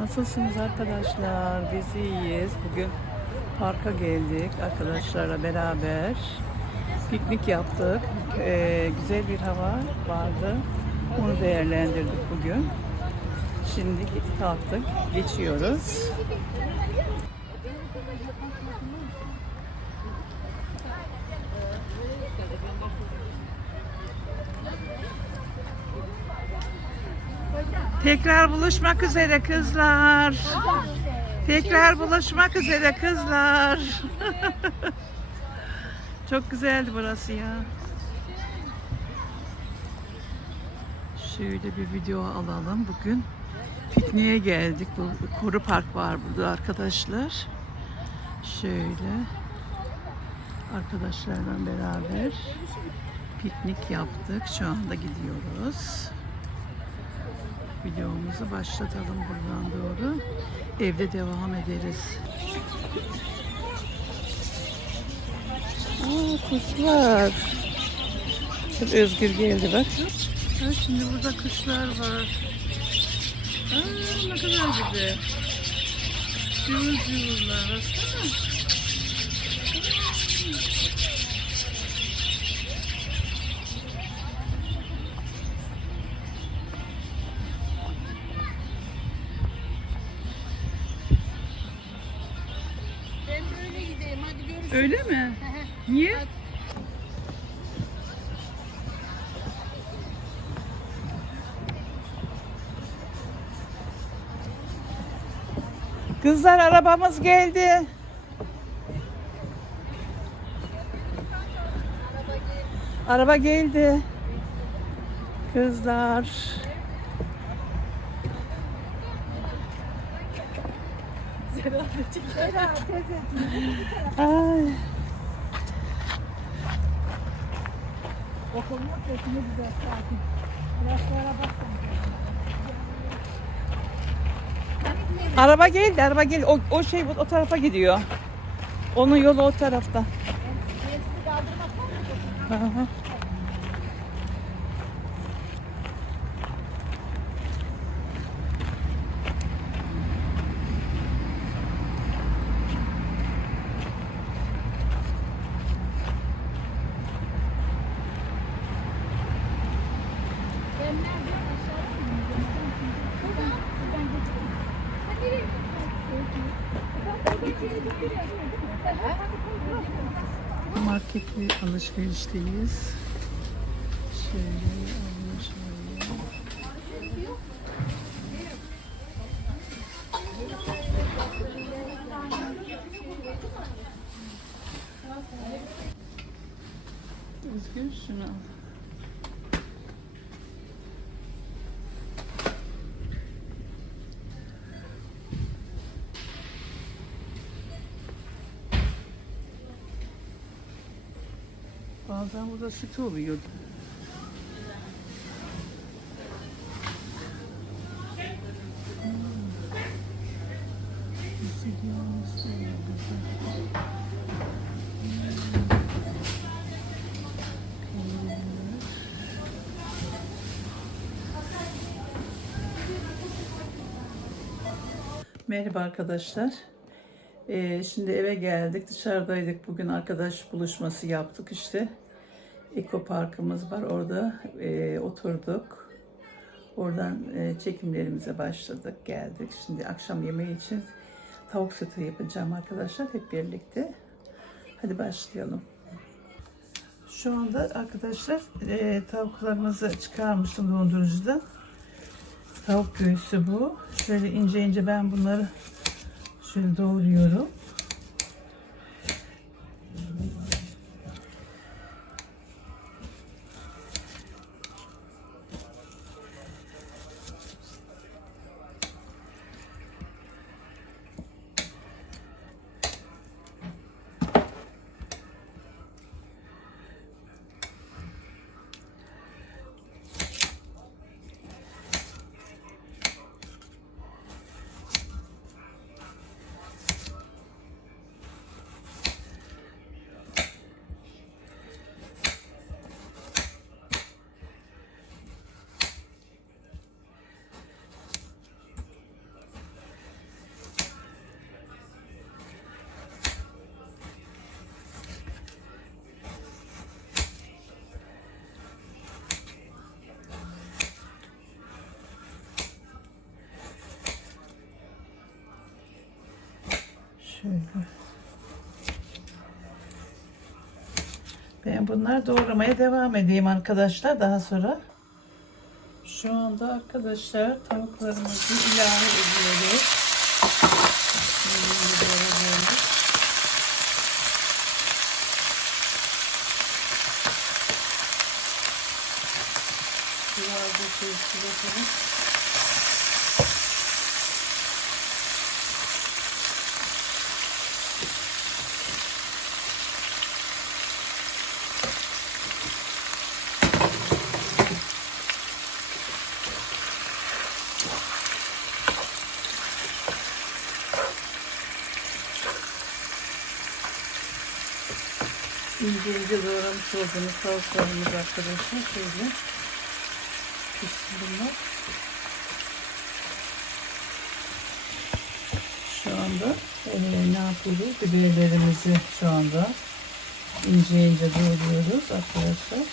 Nasılsınız arkadaşlar? Biz iyiyiz. Bugün parka geldik arkadaşlarla beraber. Piknik yaptık. Ee, güzel bir hava vardı. Onu değerlendirdik bugün. Şimdi kalktık. Geçiyoruz. Tekrar buluşmak üzere kızlar. Tekrar buluşmak üzere kızlar. Çok güzeldi burası ya. Şöyle bir video alalım bugün. Pikniğe geldik. Bu Koru Park var burada arkadaşlar. Şöyle arkadaşlarla beraber piknik yaptık. Şu anda gidiyoruz. Videomuzu başlatalım buradan doğru. Evde devam ederiz. Aa, kuşlar. Çok özgür geldi bak. Ha, şimdi burada kuşlar var. Aa, ne kadar güzel. Cıvıl cıvıllar. Baksana. Öyle mi? Niye? Kızlar arabamız geldi. Araba geldi. Kızlar. Ay. Araba geldi, araba geldi. O, o şey o tarafa gidiyor. Onun yolu o tarafta. Ben alışverişteyiz. Şöyle alayım şöyle. Özgür şunu al. Bazen burada süt oluyor. Merhaba arkadaşlar. Ee, şimdi eve geldik. Dışarıdaydık. Bugün arkadaş buluşması yaptık işte. Eko Parkımız var. Orada e, oturduk. Oradan e, çekimlerimize başladık. Geldik. Şimdi akşam yemeği için tavuk sote yapacağım arkadaşlar. Hep birlikte. Hadi başlayalım. Şu anda arkadaşlar e, tavuklarımızı çıkarmıştım dondurucudan. Tavuk göğsü bu. Şöyle ince ince ben bunları şöyle doğruyorum. Ben bunları doğramaya devam edeyim arkadaşlar daha sonra. Şu anda arkadaşlar tavuklarımızı ilave ediyoruz. Biraz da testi bakalım. İnce ince doğramış olduğumuz tavuklarımız arkadaşlar şöyle pişsin bunlar. Şu anda eee, ne yapıyoruz? Biberlerimizi şu anda ince ince doğruyoruz arkadaşlar.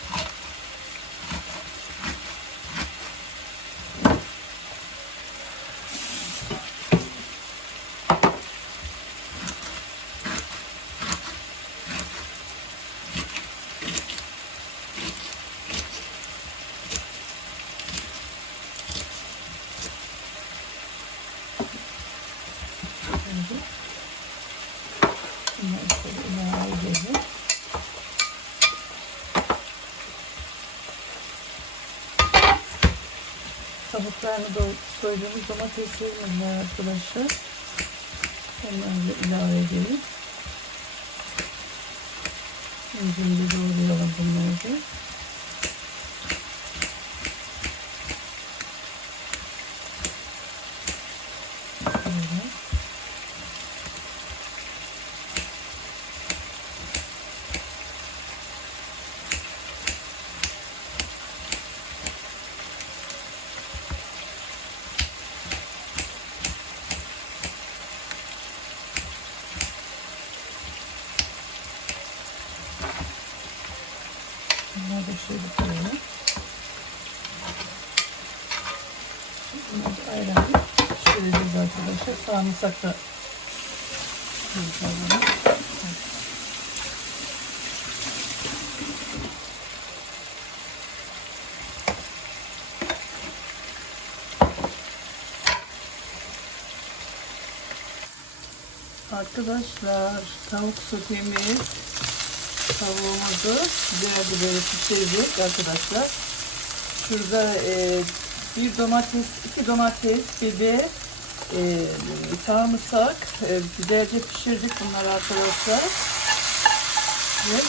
Şimdi bunları şöyle ilave edelim. Tavuklarını da soyduğumuz domateslerimiz var arkadaşlar. Onları da ilave edelim. İnce doğrayalım bunları da. Böyle. Bunları da şöyle koyalım. Bunları da ayranı arkadaşlar. Sarımsak da. Arkadaşlar tavuk sotemiz tavuğumuzu güzelce böyle pişirdik arkadaşlar. Şurada e, bir domates, iki domates, biber, e, sarımsak e, güzelce pişirdik bunları arkadaşlar. Ve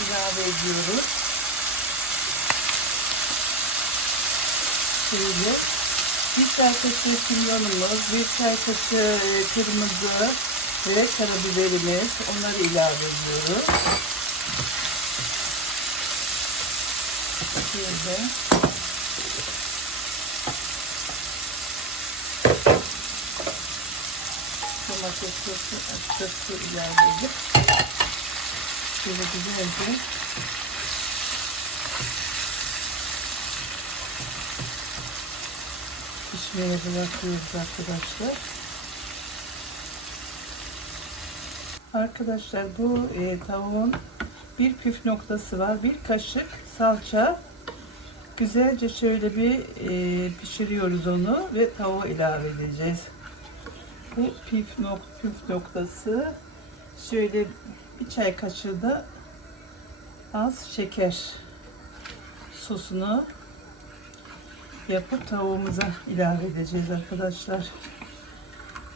ilave ediyoruz. Şöyle bir çay kaşığı kimyonumuz, bir çay kaşığı e, kırmızı ve karabiberimiz. Onları ilave ediyoruz. Şöyle. Domates sosu, açık su ilave edip şöyle güzelce pişmeye bırakıyoruz arkadaşlar. Arkadaşlar bu e, tavuğun bir püf noktası var. Bir kaşık salça. Güzelce şöyle bir e, pişiriyoruz onu ve tavuğa ilave edeceğiz. Bu püf, nok püf noktası şöyle bir çay kaşığı da az şeker sosunu yapıp tavuğumuza ilave edeceğiz arkadaşlar.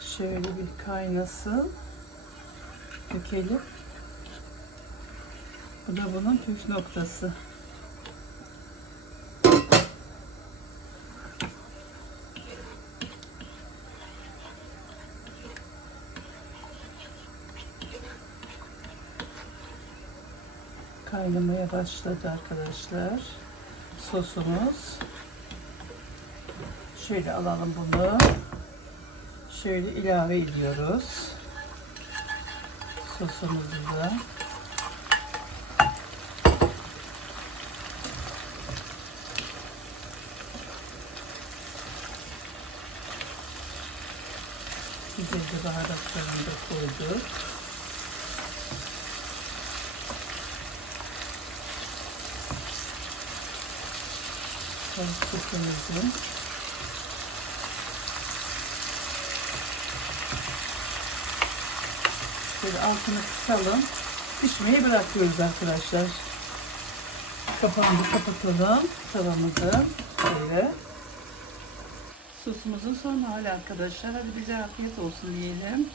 Şöyle bir kaynasın. Dökelim. Bu da bunun püf noktası. Kaynamaya başladı arkadaşlar. Sosumuz. Şöyle alalım bunu. Şöyle ilave ediyoruz. Sosumuzu da. Güzelce baharatlarını da koyduk. Tavuk sosumuzu. Böyle altını kısalım. Pişmeyi bırakıyoruz arkadaşlar. Kapağını kapatalım tavamızı. Böyle. Sosumuzun son hali arkadaşlar. Hadi bize afiyet olsun diyelim.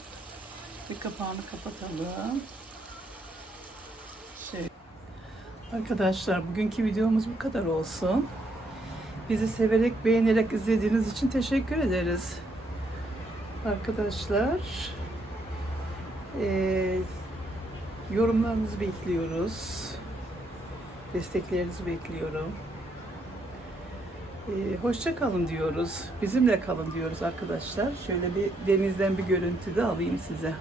Ve kapağını kapatalım. Şey. Arkadaşlar bugünkü videomuz bu kadar olsun. Bizi severek, beğenerek izlediğiniz için teşekkür ederiz. Arkadaşlar eee, yorumlarınızı bekliyoruz. Desteklerinizi bekliyorum. Eee, hoşça kalın diyoruz. Bizimle kalın diyoruz arkadaşlar. Şöyle bir denizden bir görüntü de alayım size.